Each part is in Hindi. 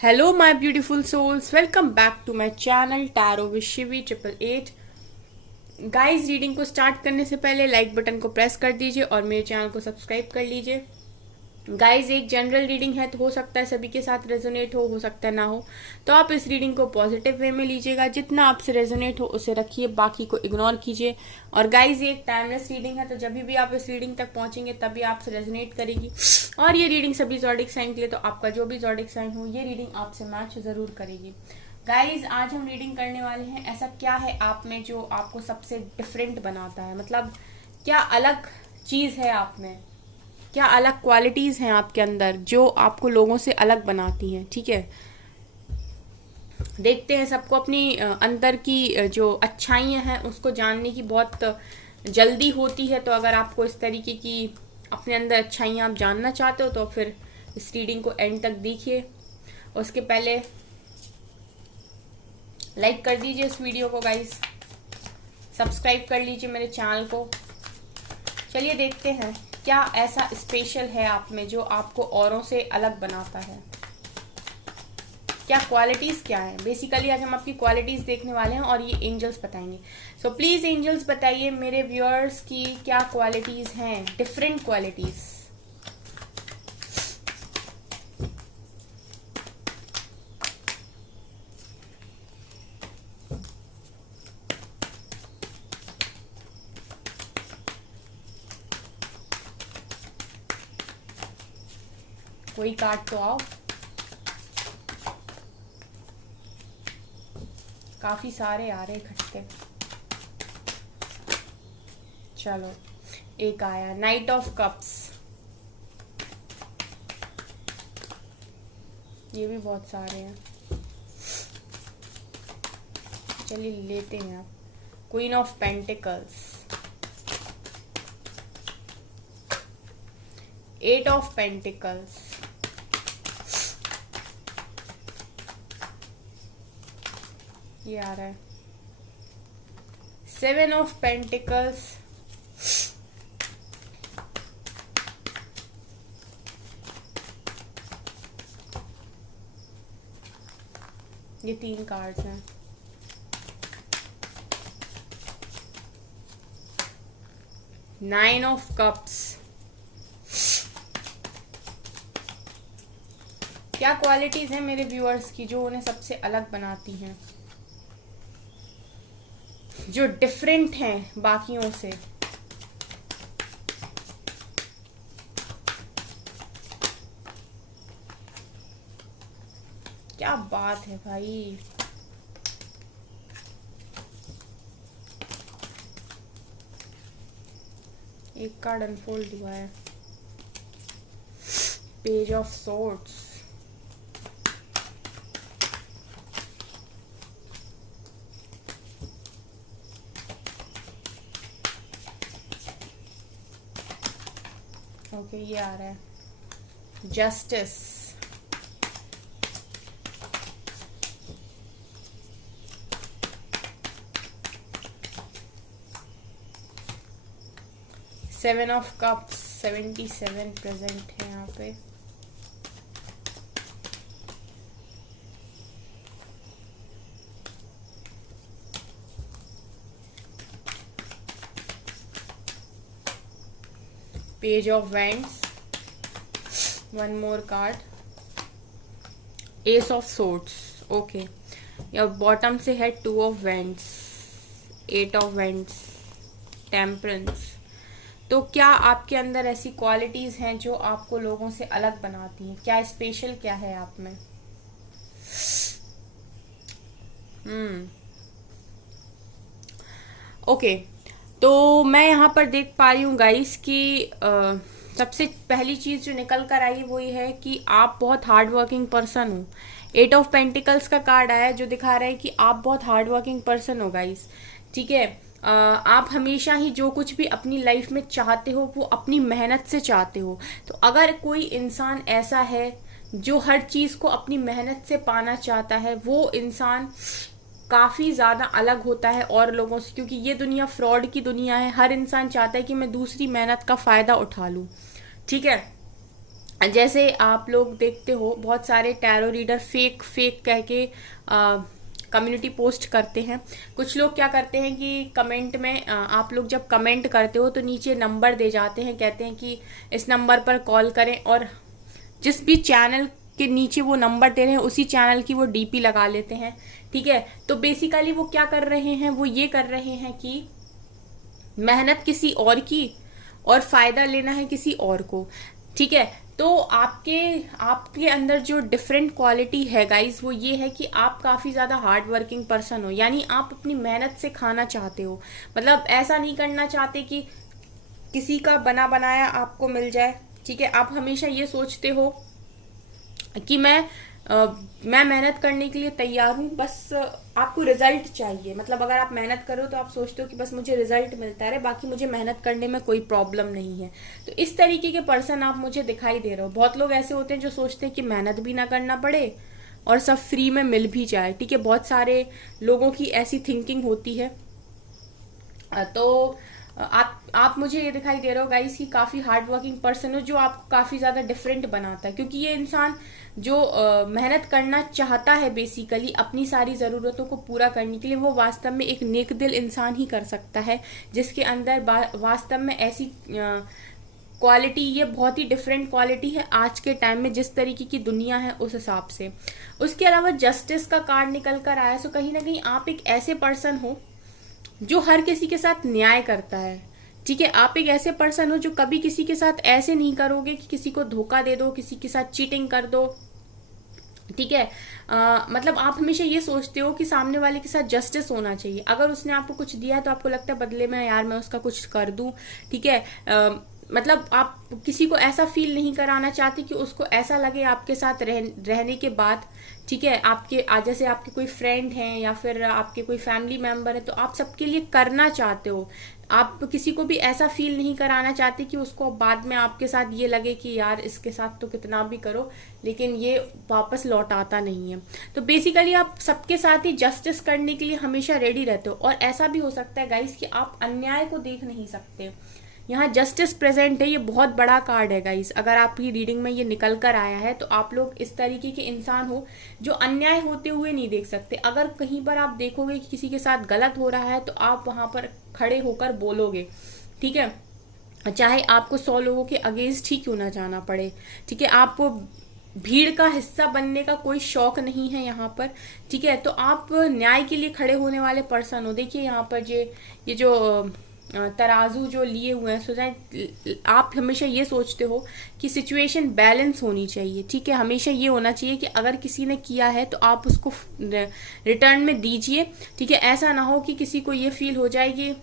Hello, my beautiful souls. Welcome back to my channel Tarot with Shivi 888. Guys, reading को स्टार्ट करने से पहले लाइक बटन को प्रेस कर दीजिए और मेरे चैनल को सब्सक्राइब कर लीजिए। गाइस, एक जनरल रीडिंग है तो हो सकता है सभी के साथ रेजोनेट हो सकता है ना हो। तो आप इस रीडिंग को पॉजिटिव वे में लीजिएगा, जितना आपसे रेजोनेट हो उसे रखिए, बाकी को इग्नोर कीजिए। और गाइस, ये एक टाइमलेस रीडिंग है, तो जब भी आप इस रीडिंग तक पहुंचेंगे तभी आपसे रेजोनेट करेगी। और ये रीडिंग सभी ज़ोडिक साइन के लिए, तो आपका जो भी ज़ोडिक साइन हो ये रीडिंग आपसे मैच जरूर करेगी। गाइज, आज हम रीडिंग करने वाले हैं ऐसा क्या है आप में जो आपको सबसे डिफरेंट बनाता है। मतलब क्या अलग चीज है आप में, क्या अलग क्वालिटीज हैं आपके अंदर जो आपको लोगों से अलग बनाती हैं। ठीक है, देखते हैं। सबको अपनी अंदर की जो अच्छाइयाँ हैं उसको जानने की बहुत जल्दी होती है। तो अगर आपको इस तरीके की अपने अंदर अच्छाइयाँ आप जानना चाहते हो तो फिर इस रीडिंग को एंड तक देखिए। उसके पहले लाइक कर दीजिए इस वीडियो को गाइस, सब्सक्राइब कर लीजिए मेरे चैनल को। चलिए देखते हैं क्या ऐसा स्पेशल है आप में जो आपको औरों से अलग बनाता है। क्या क्वालिटीज क्या है। बेसिकली आज हम आपकी क्वालिटीज देखने वाले हैं और ये एंजल्स बताएंगे। सो प्लीज एंजल्स बताइए मेरे व्यूअर्स की क्या क्वालिटीज हैं, डिफरेंट क्वालिटीज। कोई कार्ड तो आओ। काफी सारे आ रहे इकट्ठे। चलो, एक आया नाइट ऑफ कप्स। ये भी बहुत सारे हैं, चलिए लेते हैं आप। Queen of pentacles, eight of pentacles, ये आ रहा है सेवन ऑफ पेंटिकल्स, ये तीन कार्ड्स हैं। Nine of cups. क्या क्वालिटीज हैं मेरे व्यूअर्स की जो उन्हें सबसे अलग बनाती हैं, जो डिफरेंट हैं बाकियों से। क्या बात है भाई। एक कार्ड अनफोल्ड हुआ है, पेज ऑफ सोर्ड्स। ओके, ये आ रहा है justice. Seven of cups, 77 present है यहाँ पे। Page of wands, one more card, ace of swords. Okay, या बॉटम से है two of wands, eight of wands, temperance. तो क्या आपके अंदर ऐसी क्वालिटीज हैं जो आपको लोगों से अलग बनाती हैं। क्या स्पेशल क्या है आप में। ओके, तो मैं यहाँ पर देख पा रही हूँ गाइस कि सबसे पहली चीज जो निकल कर आई वो ये है कि आप बहुत हार्ड वर्किंग पर्सन हो। एट ऑफ पेंटिकल्स का कार्ड आया जो दिखा रहा है कि आप बहुत हार्ड वर्किंग पर्सन हो गाइस। ठीक है, आप हमेशा ही जो कुछ भी अपनी लाइफ में चाहते हो वो अपनी मेहनत से चाहते हो। तो अगर कोई इंसान ऐसा है जो हर चीज को अपनी मेहनत से पाना चाहता है, वो इंसान काफी ज्यादा अलग होता है और लोगों से, क्योंकि ये दुनिया फ्रॉड की दुनिया है। हर इंसान चाहता है कि मैं दूसरी मेहनत का फायदा उठा लूं। ठीक है, जैसे आप लोग देखते हो बहुत सारे टैरो रीडर फेक फेक कह के कम्युनिटी पोस्ट करते हैं। कुछ लोग क्या करते हैं कि कमेंट में आप लोग जब कमेंट करते हो तो नीचे नंबर दे जाते हैं, कहते हैं कि इस नंबर पर कॉल करें, और जिस भी चैनल के नीचे वो नंबर दे रहे हैं उसी चैनल की वो डीपी लगा लेते हैं। ठीक है, तो बेसिकली वो क्या कर रहे हैं, वो ये कर रहे हैं कि मेहनत किसी और की और फायदा लेना है किसी और को। ठीक है, तो आपके आपके अंदर जो डिफरेंट क्वालिटी है गाइस वो ये है कि आप काफ़ी ज़्यादा हार्ड वर्किंग पर्सन हो, यानी आप अपनी मेहनत से खाना चाहते हो। मतलब ऐसा नहीं करना चाहते कि किसी का बना बनाया आपको मिल जाए। ठीक है, आप हमेशा ये सोचते हो कि मैं मेहनत करने के लिए तैयार हूँ, बस आपको रिजल्ट चाहिए। मतलब अगर आप मेहनत करो तो आप सोचते हो कि बस मुझे रिजल्ट मिलता रहे, बाकी मुझे मेहनत करने में कोई प्रॉब्लम नहीं है। तो इस तरीके के पर्सन आप मुझे दिखाई दे रहे हो। बहुत लोग ऐसे होते हैं जो सोचते हैं कि मेहनत भी ना करना पड़े और सब फ्री में मिल भी जाए। ठीक है, बहुत सारे लोगों की ऐसी थिंकिंग होती है। तो आप मुझे ये दिखाई दे रहे हो गाइस कि काफ़ी हार्ड वर्किंग पर्सन हो, जो आपको काफ़ी ज़्यादा डिफरेंट बनाता है। क्योंकि ये इंसान जो मेहनत करना चाहता है बेसिकली अपनी सारी ज़रूरतों को पूरा करने के लिए, वो वास्तव में एक नेक दिल इंसान ही कर सकता है, जिसके अंदर वास्तव में ऐसी क्वालिटी, ये बहुत ही डिफरेंट क्वालिटी है आज के टाइम में जिस तरीके की दुनिया है उस हिसाब से। उसके अलावा जस्टिस का कार्ड निकल कर आया, सो कहीं ना कहीं आप एक ऐसे पर्सन हो जो हर किसी के साथ न्याय करता है। ठीक है, आप एक ऐसे पर्सन हो जो कभी किसी के साथ ऐसे नहीं करोगे कि किसी को धोखा दे दो, किसी के साथ चीटिंग कर दो। ठीक है, मतलब आप हमेशा ये सोचते हो कि सामने वाले के साथ जस्टिस होना चाहिए। अगर उसने आपको कुछ दिया तो आपको लगता है बदले में यार मैं उसका कुछ कर दूं। ठीक है, मतलब आप किसी को ऐसा फील नहीं कराना चाहते कि उसको ऐसा लगे आपके साथ रहने के बाद। ठीक है, आपके जैसे आपके कोई फ्रेंड हैं या फिर आपके कोई फैमिली मेंबर है तो आप सबके लिए करना चाहते हो। आप किसी को भी ऐसा फील नहीं कराना चाहते कि उसको बाद में आपके साथ ये लगे कि यार इसके साथ तो कितना भी करो लेकिन ये वापस लौट आता नहीं है। तो बेसिकली आप सबके साथ ही जस्टिस करने के लिए हमेशा रेडी रहते हो। और ऐसा भी हो सकता है गाइस कि आप अन्याय को देख नहीं सकते। यहाँ जस्टिस प्रेजेंट है, ये बहुत बड़ा कार्ड है गाइस। अगर आपकी रीडिंग में ये निकल कर आया है तो आप लोग इस तरीके के इंसान हो जो अन्याय होते हुए नहीं देख सकते। अगर कहीं पर आप देखोगे कि किसी के साथ गलत हो रहा है तो आप वहां पर खड़े होकर बोलोगे। ठीक है, चाहे आपको 100 लोगों के अगेंस्ट ही क्यों ना जाना पड़े। ठीक है, आपको भीड़ का हिस्सा बनने का कोई शौक नहीं है यहाँ पर। ठीक है, तो आप न्याय के लिए खड़े होने वाले पर्सन हो। देखिए यहाँ पर ये जो तराजू जो लिए हुए हैं, सोचा आप हमेशा ये सोचते हो कि सिचुएशन बैलेंस होनी चाहिए। ठीक है, हमेशा ये होना चाहिए कि अगर किसी ने किया है तो आप उसको रिटर्न में दीजिए। ठीक है, ऐसा ना हो कि किसी को ये फील हो जाए कि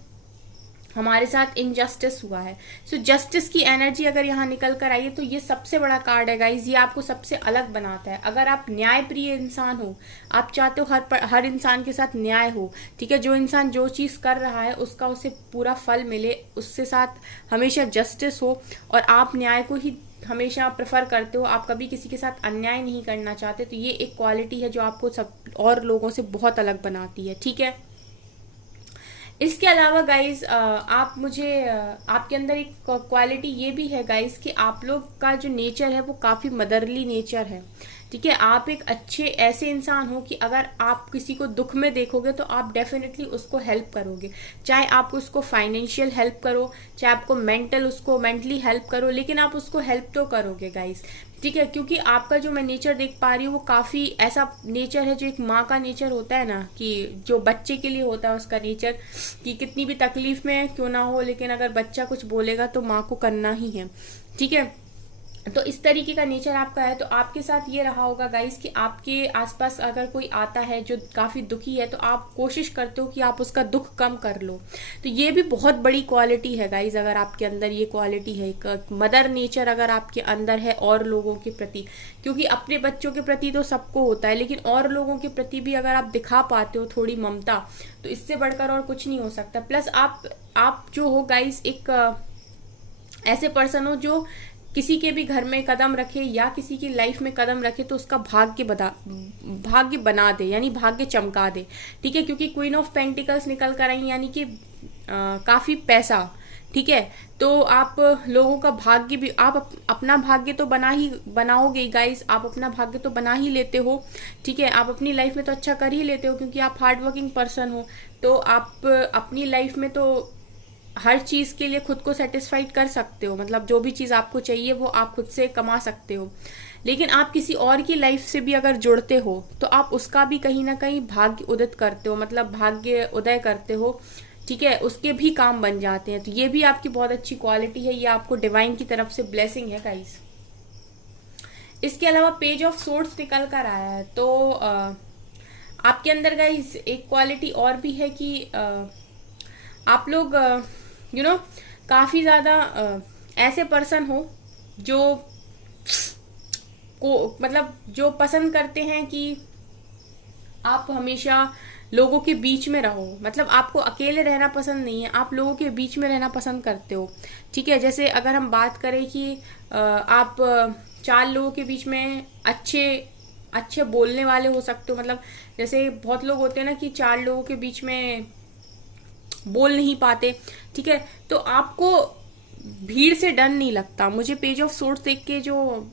हमारे साथ इनजस्टिस हुआ है। सो जस्टिस की एनर्जी अगर यहाँ निकल कर आई है तो ये सबसे बड़ा कार्ड है गाइज। ये आपको सबसे अलग बनाता है। अगर आप न्याय प्रिय इंसान हो, आप चाहते हो हर इंसान के साथ न्याय हो। ठीक है, जो इंसान जो चीज़ कर रहा है उसका उसे पूरा फल मिले, उसके साथ हमेशा जस्टिस हो और आप न्याय को ही हमेशा प्रेफर करते हो, आप कभी किसी के साथ अन्याय नहीं करना चाहते। तो ये एक क्वालिटी है जो आपको सब और लोगों से बहुत अलग बनाती है। ठीक है, इसके अलावा गाइज आप मुझे आपके अंदर एक क्वालिटी ये भी है गाइज कि आप लोग का जो नेचर है वो काफ़ी मदरली नेचर है। ठीक है, आप एक अच्छे ऐसे इंसान हो कि अगर आप किसी को दुख में देखोगे तो आप डेफिनेटली उसको हेल्प करोगे। चाहे आप उसको फाइनेंशियल हेल्प करो, चाहे आपको उसको मेंटली हेल्प करो, लेकिन आप उसको हेल्प तो करोगे गाइज। ठीक है, क्योंकि आपका जो मैं नेचर देख पा रही हूँ वो काफ़ी ऐसा नेचर है जो एक माँ का नेचर होता है ना, कि जो बच्चे के लिए होता है उसका नेचर, कि कितनी भी तकलीफ में क्यों ना हो लेकिन अगर बच्चा कुछ बोलेगा तो माँ को करना ही है। ठीक है, तो इस तरीके का नेचर आपका है। तो आपके साथ ये रहा होगा गाइस कि आपके आसपास अगर कोई आता है जो काफ़ी दुखी है तो आप कोशिश करते हो कि आप उसका दुख कम कर लो। तो ये भी बहुत बड़ी क्वालिटी है गाइस। अगर आपके अंदर ये क्वालिटी है, एक मदर नेचर अगर आपके अंदर है और लोगों के प्रति, क्योंकि अपने बच्चों के प्रति तो सबको होता है लेकिन और लोगों के प्रति भी अगर आप दिखा पाते हो थोड़ी ममता, तो इससे बढ़कर और कुछ नहीं हो सकता। प्लस आप जो हो गाइस एक ऐसे पर्सन हो जो किसी के भी घर में कदम रखे या किसी की लाइफ में कदम रखे तो उसका भाग्य बना दे, यानी भाग्य चमका दे। ठीक है, क्योंकि क्वीन ऑफ पेंटिकल्स निकल कर आई, यानी कि काफ़ी पैसा। ठीक है। तो आप लोगों का भाग्य भी आप अपना भाग्य तो बनाओगे गाइस, आप अपना भाग्य तो बना ही लेते हो। ठीक है, आप अपनी लाइफ में तो अच्छा कर ही लेते हो क्योंकि आप हार्ड वर्किंग पर्सन हो। तो आप अपनी लाइफ में तो हर चीज के लिए खुद को सेटिस्फाइड कर सकते हो, मतलब जो भी चीज आपको चाहिए वो आप खुद से कमा सकते हो। लेकिन आप किसी और की लाइफ से भी अगर जुड़ते हो तो आप उसका भी कहीं ना कहीं भाग्य उदित करते हो, मतलब भाग्य उदय करते हो। ठीक है, उसके भी काम बन जाते हैं। तो ये भी आपकी बहुत अच्छी क्वालिटी है, ये आपको डिवाइन की तरफ से ब्लेसिंग है गाइस। इसके अलावा पेज ऑफ सोर्ड्स निकल कर आया है। तो आपके अंदर गाइस एक क्वालिटी और भी है कि आप लोग काफी ज्यादा ऐसे पर्सन हो जो को मतलब जो पसंद करते हैं कि आप हमेशा लोगों के बीच में रहो, मतलब आपको अकेले रहना पसंद नहीं है, आप लोगों के बीच में रहना पसंद करते हो। ठीक है, जैसे अगर हम बात करें कि आप चार लोगों के बीच में अच्छे अच्छे बोलने वाले हो सकते हो, मतलब जैसे बहुत लोग होते हैं ना कि चार लोगों के बीच में बोल नहीं पाते। ठीक है, तो आपको भीड़ से डर नहीं लगता। मुझे पेज ऑफ सोर्स देख के जो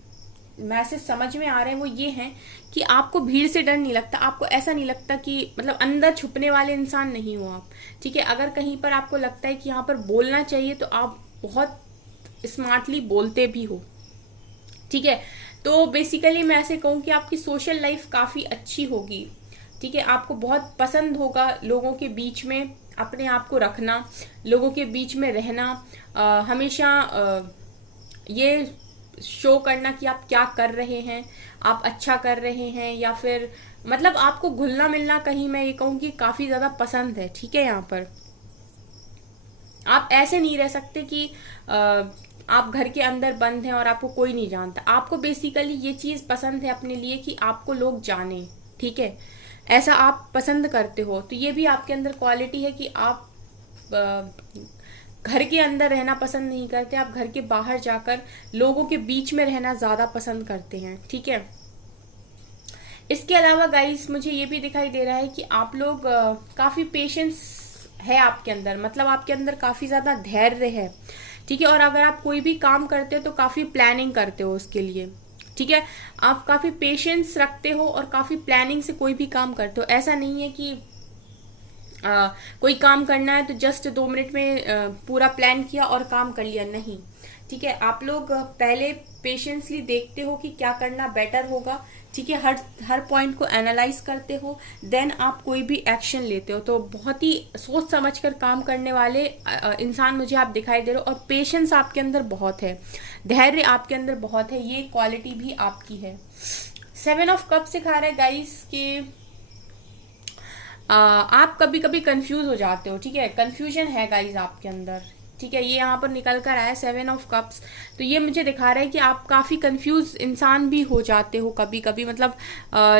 मैसेज समझ में आ रहे हैं वो ये हैं कि आपको भीड़ से डर नहीं लगता, आपको ऐसा नहीं लगता कि मतलब अंदर छुपने वाले इंसान नहीं हो आप। ठीक है, अगर कहीं पर आपको लगता है कि यहाँ पर बोलना चाहिए तो आप बहुत स्मार्टली बोलते भी हो। ठीक है, तो बेसिकली मैं ऐसे कहूँ कि आपकी सोशल लाइफ काफी अच्छी होगी। ठीक है, आपको बहुत पसंद होगा लोगों के बीच में अपने आप को रखना, लोगों के बीच में रहना, हमेशा ये शो करना कि आप क्या कर रहे हैं, आप अच्छा कर रहे हैं, या फिर मतलब आपको घुलना मिलना कहीं मैं ये कहूँ कि काफी ज्यादा पसंद है। ठीक है, यहाँ पर आप ऐसे नहीं रह सकते कि आप घर के अंदर बंद हैं और आपको कोई नहीं जानता। आपको बेसिकली ये चीज पसंद है अपने लिए कि आपको लोग जाने। ठीक है, ऐसा आप पसंद करते हो। तो ये भी आपके अंदर क्वालिटी है कि आप घर के अंदर रहना पसंद नहीं करते, आप घर के बाहर जाकर लोगों के बीच में रहना ज्यादा पसंद करते हैं। ठीक है, इसके अलावा गाइस मुझे ये भी दिखाई दे रहा है कि आप लोग काफी पेशेंस है आपके अंदर, मतलब आपके अंदर काफी ज्यादा धैर्य है। ठीक है, और अगर आप कोई भी काम करते हो तो काफी प्लानिंग करते हो उसके लिए। ठीक है, आप काफी पेशेंस रखते हो और काफी प्लानिंग से कोई भी काम करते हो। ऐसा नहीं है कि कोई काम करना है तो जस्ट 2 मिनट में पूरा प्लान किया और काम कर लिया, नहीं। ठीक है, आप लोग पहले पेशेंसली देखते हो कि क्या करना बेटर होगा। ठीक है, हर पॉइंट को एनालाइज करते हो, देन आप कोई भी एक्शन लेते हो। तो बहुत ही सोच समझकर काम करने वाले इंसान मुझे आप दिखाई दे रहे हो, और पेशेंस आपके अंदर बहुत है, धैर्य आपके अंदर बहुत है, ये क्वालिटी भी आपकी है। 7 ऑफ कप सिखा रहा है गाइस कि आप कभी कभी कंफ्यूज हो जाते हो। ठीक है, कंफ्यूजन है गाइस आपके अंदर। ठीक है, ये यहाँ पर निकल कर आया 7 ऑफ कप्स। तो ये मुझे दिखा रहा है कि आप काफी कंफ्यूज इंसान भी हो जाते हो कभी कभी, मतलब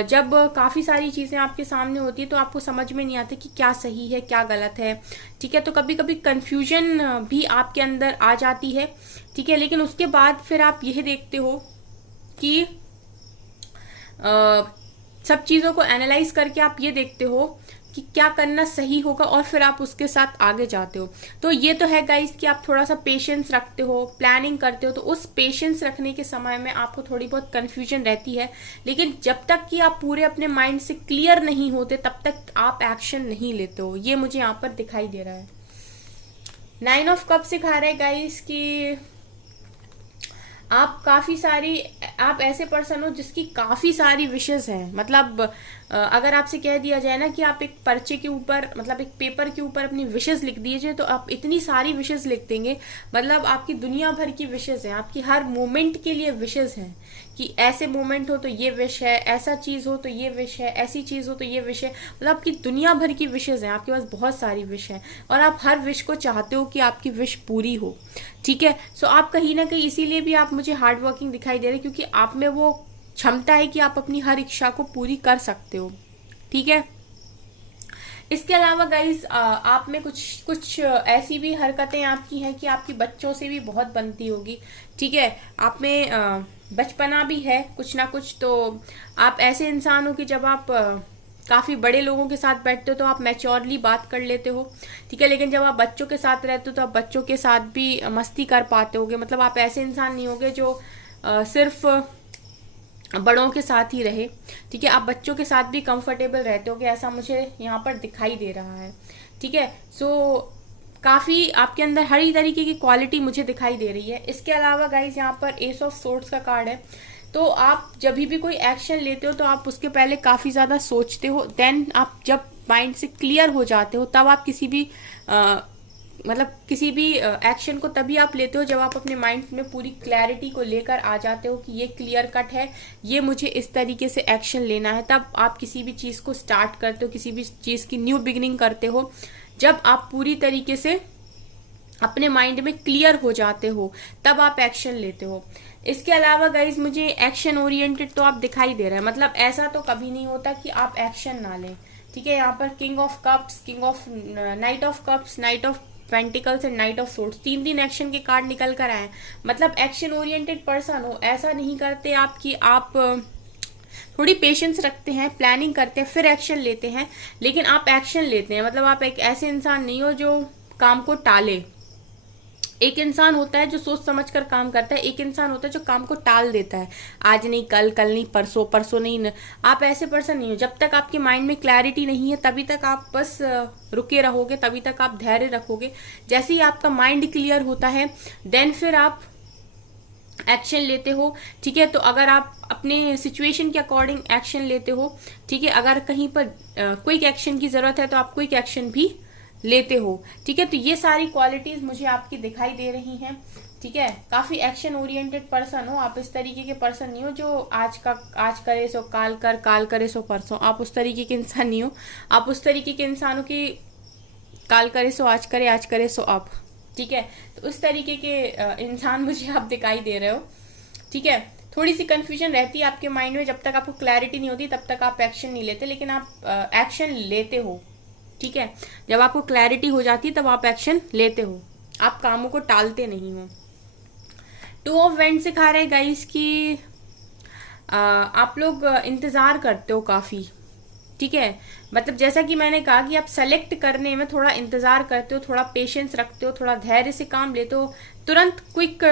जब काफी सारी चीजें आपके सामने होती है तो आपको समझ में नहीं आता कि क्या सही है क्या गलत है। ठीक है, तो कभी कभी कंफ्यूजन भी आपके अंदर आ जाती है। ठीक है, लेकिन उसके बाद फिर आप यह देखते हो कि सब चीजों को एनालाइज करके आप ये देखते हो कि क्या करना सही होगा, और फिर आप उसके साथ आगे जाते हो। तो ये तो है गाइस कि आप थोड़ा सा पेशेंस रखते हो, प्लानिंग करते हो। तो उस पेशेंस रखने के समय में आपको थोड़ी बहुत कंफ्यूजन रहती है, लेकिन जब तक कि आप पूरे अपने माइंड से क्लियर नहीं होते तब तक आप एक्शन नहीं लेते हो। ये मुझे यहाँ पर दिखाई दे रहा है। 9 ऑफ कप सिखा रहे गाइस कि आप ऐसे पर्सन हो जिसकी काफी सारी विशेष हैं। मतलब अगर आपसे कह दिया जाए ना कि आप एक पर्चे के ऊपर, मतलब एक पेपर के ऊपर अपनी विशेष लिख दीजिए, तो आप इतनी सारी विशेष लिख देंगे। मतलब आपकी दुनिया भर की विशेष हैं, आपकी हर मोमेंट के लिए विशेष हैं कि ऐसे मोमेंट हो तो ये विश है, ऐसा चीज हो तो ये विश है, ऐसी चीज हो तो ये विश है। मतलब आपकी दुनिया भर की विशेष हैं, आपके पास बहुत सारी विश हैं, और आप हर विश को चाहते हो कि आपकी विश पूरी हो। ठीक है, सो आप कहीं ना कहीं इसीलिए भी आप मुझे हार्ड वर्किंग दिखाई दे रहे, क्योंकि आप में वो क्षमता है कि आप अपनी हर इच्छा को पूरी कर सकते हो। ठीक है, इसके अलावा गाइज आप में कुछ ऐसी भी हरकतें आपकी हैं कि आपकी बच्चों से भी बहुत बनती होगी। ठीक है, आप में बचपना भी है कुछ ना कुछ। तो आप ऐसे इंसान हो कि जब आप काफ़ी बड़े लोगों के साथ बैठते हो तो आप मैच्योरली बात कर लेते हो, ठीक है। लेकिन जब आप बच्चों के साथ रहते हो तो आप बच्चों के साथ भी मस्ती कर पाते होगे। मतलब आप ऐसे इंसान नहीं होगे जो सिर्फ बड़ों के साथ ही रहे, ठीक है। आप बच्चों के साथ भी कंफर्टेबल रहते होगे, ऐसा मुझे यहाँ पर दिखाई दे रहा है, ठीक है। सो काफ़ी आपके अंदर हर ही तरीके की क्वालिटी मुझे दिखाई दे रही है। इसके अलावा गाइज यहाँ पर एस ऑफ सोर्ड्स का कार्ड है। तो आप जब भी कोई एक्शन लेते हो तो आप उसके पहले काफ़ी ज़्यादा सोचते हो, देन आप जब माइंड से क्लियर हो जाते हो तब आप किसी भी मतलब किसी भी एक्शन को तभी आप लेते हो जब आप अपने माइंड में पूरी क्लैरिटी को लेकर आ जाते हो कि ये क्लियर कट है, ये मुझे इस तरीके से एक्शन लेना है। तब आप किसी भी चीज़ को स्टार्ट करते हो, किसी भी चीज़ की न्यू बिगिनिंग करते हो, जब आप पूरी तरीके से अपने माइंड में क्लियर हो जाते हो तब आप एक्शन लेते हो। इसके अलावा गाइज मुझे एक्शन ओरिएंटेड तो आप दिखाई दे रहा है, मतलब ऐसा तो कभी नहीं होता कि आप एक्शन ना लें, ठीक है। यहाँ पर king of cups, king of night of cups, night of pentacles and night of swords, तीन एक्शन के कार्ड निकल कर आए। मतलब एक्शन ओरिएंटेड पर्सन हो, ऐसा नहीं करते आप कि आप थोड़ी पेशेंस रखते हैं, प्लानिंग करते हैं, फिर एक्शन लेते हैं, लेकिन आप एक्शन लेते हैं। मतलब आप एक ऐसे इंसान नहीं हो जो काम को टाले। एक इंसान होता है जो सोच समझ कर काम करता है, एक इंसान होता है जो काम को टाल देता है, आज नहीं कल, कल नहीं परसों, परसों नहीं न। आप ऐसे पर्सन नहीं हो। जब तक आपके माइंड में क्लैरिटी नहीं है तभी तक आप बस रुके रहोगे, तभी तक आप धैर्य रखोगे। जैसे ही आपका माइंड क्लियर होता है देन फिर आप एक्शन लेते हो, ठीक है। तो अगर आप अपने सिचुएशन के अकॉर्डिंग एक्शन लेते हो, ठीक है, अगर कहीं पर क्विक एक्शन की जरूरत है तो आप क्विक एक्शन भी लेते हो, ठीक है। तो ये सारी क्वालिटीज मुझे आपकी दिखाई दे रही हैं, ठीक है। काफी एक्शन ओरिएंटेड पर्सन हो आप, इस तरीके के पर्सन नहीं हो जो आज करे सो काल कर, काल करे सो परसों। आप उस तरीके के इंसान नहीं हो। आप उस तरीके के इंसान हो कि काल करे सो आज करे, आज करे सो अब, ठीक है। तो उस तरीके के इंसान मुझे आप दिखाई दे रहे हो, ठीक है। थोड़ी सी कंफ्यूजन रहती है आपके माइंड में, जब तक आपको क्लैरिटी नहीं होती तब तक आप एक्शन नहीं लेते, लेकिन आप एक्शन लेते हो, ठीक है। जब आपको क्लैरिटी हो जाती है तब आप एक्शन लेते हो, आप कामों को टालते नहीं हो। टू ऑफ वेंड सिखा रहे गाइस कि आप लोग इंतजार करते हो काफी, ठीक है। मतलब जैसा कि मैंने कहा कि आप सेलेक्ट करने में थोड़ा इंतजार करते हो, थोड़ा पेशेंस रखते हो, थोड़ा धैर्य से काम लेते हो। तुरंत क्विक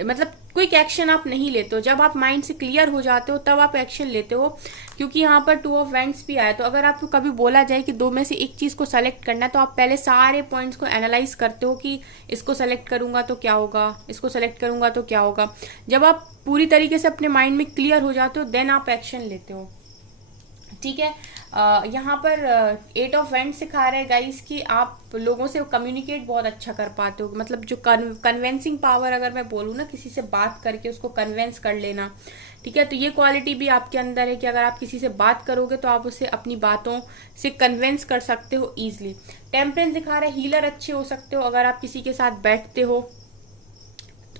मतलब क्विक एक्शन आप नहीं लेते हो। जब आप माइंड से क्लियर हो जाते हो तब आप एक्शन लेते हो, क्योंकि यहाँ पर टू ऑफ वेंड्स भी आया। तो अगर आपको कभी बोला जाए कि दो में से एक चीज को सेलेक्ट करना है तो आप पहले सारे पॉइंट्स को एनालाइज करते हो कि इसको सेलेक्ट करूंगा तो क्या होगा, इसको सेलेक्ट करूंगा तो क्या होगा। जब आप पूरी तरीके से अपने माइंड में क्लियर हो जाते हो देन आप एक्शन लेते हो, ठीक है। यहाँ पर एट ऑफ वेंड सिखा रहे हैं गाइस कि आप लोगों से कम्युनिकेट बहुत अच्छा कर पाते हो। मतलब जो कन्वेंसिंग पावर, अगर मैं बोलूँ ना, किसी से बात करके उसको कन्वेंस कर लेना, ठीक है। तो ये क्वालिटी भी आपके अंदर है कि अगर आप किसी से बात करोगे तो आप उसे अपनी बातों से कन्वेंस कर सकते हो ईजिली। टेम्परेंस दिखा रहा है, हीलर अच्छे हो सकते हो अगर आप किसी के साथ बैठते हो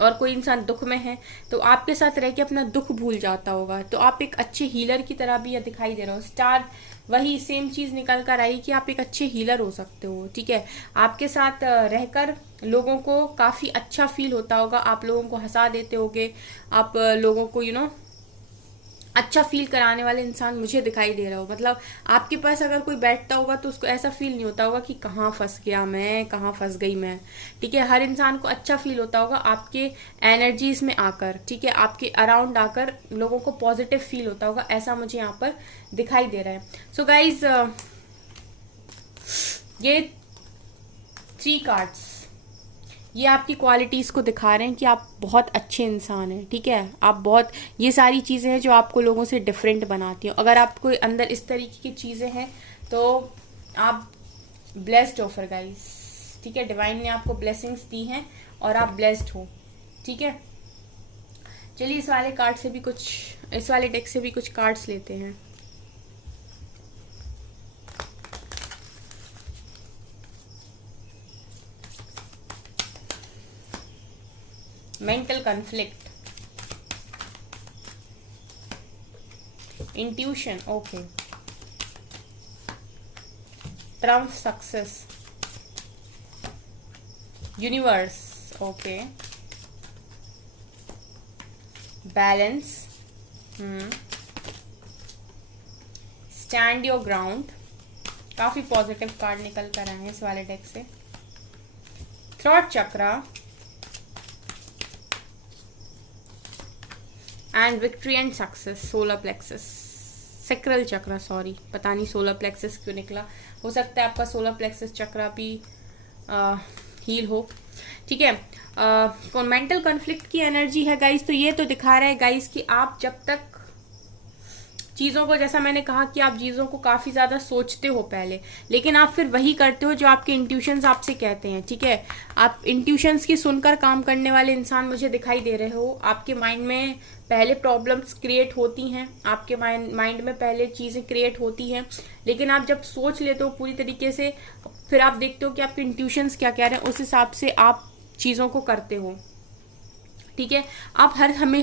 और कोई इंसान दुख में है तो आपके साथ रह के अपना दुख भूल जाता होगा, तो आप एक अच्छे हीलर की तरह भी दिखाई दे रहे हो। स्टार वही सेम चीज निकल कर आई कि आप एक अच्छे हीलर हो सकते हो, ठीक है। आपके साथ रहकर लोगों को काफी अच्छा फील होता होगा, आप लोगों को हंसा देते होगे, आप लोगों को अच्छा फील कराने वाले इंसान मुझे दिखाई दे रहा हो। मतलब आपके पास अगर कोई बैठता होगा तो उसको ऐसा फील नहीं होता होगा कि कहाँ फंस गया मैं, कहाँ फंस गई मैं, ठीक है। हर इंसान को अच्छा फील होता होगा आपके एनर्जीज में आकर, ठीक है, आपके अराउंड आकर लोगों को पॉजिटिव फील होता होगा, ऐसा मुझे यहाँ पर दिखाई दे रहा है। सो गाइज ये 3 कार्ड्स ये आपकी क्वालिटीज को दिखा रहे हैं कि आप बहुत अच्छे इंसान हैं, ठीक है। आप बहुत, ये सारी चीजें हैं जो आपको लोगों से डिफरेंट बनाती हैं। अगर आपको अंदर इस तरीके की चीजें हैं तो आप ब्लेस्ड हो फिर गाइस, ठीक है। डिवाइन ने आपको ब्लेसिंग्स दी हैं और आप ब्लेस्ड हो, ठीक है। चलिए इस वाले कार्ड से भी कुछ, इस वाले डेक से भी कुछ कार्ड्स लेते हैं। Mental conflict, intuition, okay, Trump success, universe, okay, balance, stand your ground, काफी पॉजिटिव कार्ड निकल कर आए हैं इस वाले डेक से। Throat chakra and victory and success, solar plexus, sacral chakra, sorry पता नहीं सोलर प्लेक्सस क्यों निकला, हो सकता है आपका सोलर प्लेक्सस चक्रा भी हील हो, ठीक है। मेंटल कॉन्फ्लिक्ट की एनर्जी है गाइस, तो ये तो दिखा रहा है गाइस कि आप जब तक चीज़ों को, जैसा मैंने कहा कि आप चीज़ों को काफ़ी ज़्यादा सोचते हो पहले, लेकिन आप फिर वही करते हो जो आपके इंट्यूशंस आपसे कहते हैं, ठीक है। आप इंट्यूशंस की सुनकर काम करने वाले इंसान मुझे दिखाई दे रहे हो। आपके माइंड में पहले प्रॉब्लम्स क्रिएट होती हैं, आपके माइंड में पहले चीज़ें क्रिएट होती हैं, लेकिन आप जब सोच लेते हो पूरी तरीके से, फिर आप देखते हो कि आपके इंट्यूशंस क्या कह रहे हैं, उस हिसाब से आप चीज़ों को करते हो, ठीक है। आप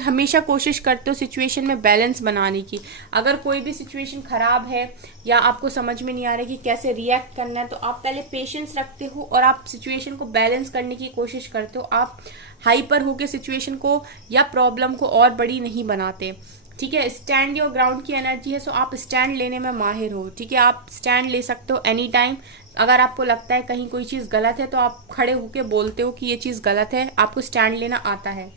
हमेशा कोशिश करते हो सिचुएशन में बैलेंस बनाने की। अगर कोई भी सिचुएशन खराब है या आपको समझ में नहीं आ रहा कि कैसे रिएक्ट करना है, तो आप पहले पेशेंस रखते हो और आप सिचुएशन को बैलेंस करने की कोशिश करते हो। आप हाइपर होकर सिचुएशन को या प्रॉब्लम को और बड़ी नहीं बनाते, ठीक है। स्टैंड योर ग्राउंड की एनर्जी है, सो आप स्टैंड लेने में माहिर हो, ठीक है। आप स्टैंड ले सकते हो एनी टाइम। अगर आपको लगता है कहीं कोई चीज़ गलत है तो आप खड़े होकर बोलते हो कि ये चीज़ गलत है, आपको स्टैंड लेना आता है।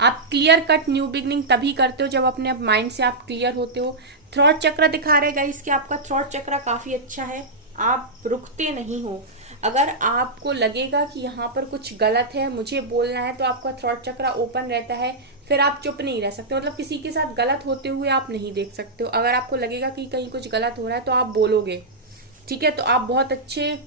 आप क्लियर कट न्यू बिगनिंग तभी करते हो जब अपने माइंड से आप क्लियर होते हो। थ्रॉट चक्र दिखा रहे गाइस कि आपका थ्रॉट चक्र काफी अच्छा है, आप रुकते नहीं हो। अगर आपको लगेगा कि यहाँ पर कुछ गलत है, मुझे बोलना है, तो आपका थ्रॉट चक्र ओपन रहता है, फिर आप चुप नहीं रह सकते। मतलब किसी के साथ गलत होते हुए आप नहीं देख सकते हो। अगर आपको लगेगा कि कहीं कुछ गलत हो रहा है तो आप बोलोगे, ठीक है। तो आप बहुत अच्छे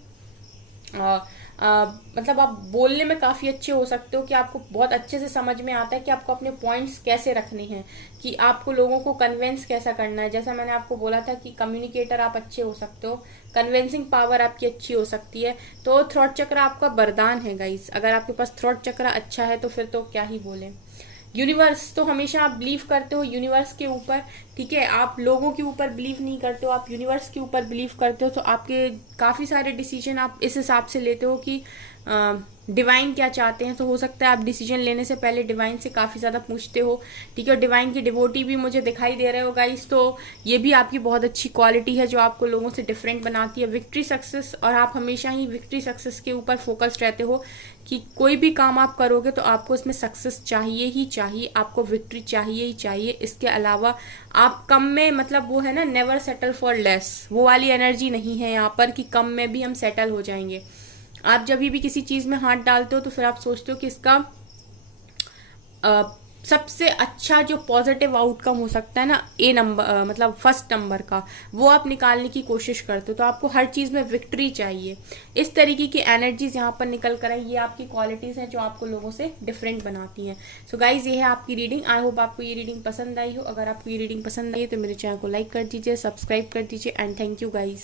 मतलब आप बोलने में काफ़ी अच्छे हो सकते हो कि आपको बहुत अच्छे से समझ में आता है कि आपको अपने पॉइंट्स कैसे रखने हैं, कि आपको लोगों को कन्विंस कैसा करना है। जैसा मैंने आपको बोला था कि कम्युनिकेटर आप अच्छे हो सकते हो, कन्विंसिंग पावर आपकी अच्छी हो सकती है। तो थ्रॉट चक्र आपका वरदान है गाइस। अगर आपके पास थ्रॉट चक्र अच्छा है तो फिर तो क्या ही बोले। यूनिवर्स, तो हमेशा आप बिलीव करते हो यूनिवर्स के ऊपर, ठीक है। आप लोगों के ऊपर बिलीव नहीं करते हो, आप यूनिवर्स के ऊपर बिलीव करते हो। तो आपके काफ़ी सारे डिसीजन आप इस हिसाब से लेते हो कि डिवाइन क्या चाहते हैं। तो हो सकता है आप डिसीजन लेने से पहले डिवाइन से काफ़ी ज़्यादा पूछते हो, ठीक है। डिवाइन की डिवोटी भी मुझे दिखाई दे रहे हो गाइस, तो ये भी आपकी बहुत अच्छी क्वालिटी है जो आपको लोगों से डिफरेंट बनाती है। विक्ट्री सक्सेस, और आप हमेशा ही विक्ट्री सक्सेस के ऊपर फोकस्ड रहते हो कि कोई भी काम आप करोगे तो आपको इसमें सक्सेस चाहिए ही चाहिए, आपको विक्ट्री चाहिए ही चाहिए। इसके अलावा आप कम में, मतलब वो है ना नेवर सेटल फॉर लेस, वो वाली एनर्जी नहीं है यहाँ पर कि कम में भी हम सेटल हो जाएंगे। आप जब भी किसी चीज़ में हाथ डालते हो तो फिर आप सोचते हो कि इसका सबसे अच्छा जो पॉजिटिव आउटकम हो सकता है ना, ए नंबर मतलब फर्स्ट नंबर का, वो आप निकालने की कोशिश करते हो। तो आपको हर चीज़ में विक्ट्री चाहिए। इस तरीके की एनर्जीज यहाँ पर निकल कर आई, ये आपकी क्वालिटीज़ हैं जो आपको लोगों से डिफरेंट बनाती हैं। सो गाइज, ये है आपकी रीडिंग। आई होप आपको ये रीडिंग पसंद आई हो। अगर आपको ये रीडिंग पसंद आई तो मेरे चैनल को लाइक कर दीजिए, सब्सक्राइब कर दीजिए, एंड थैंक यू गाइज।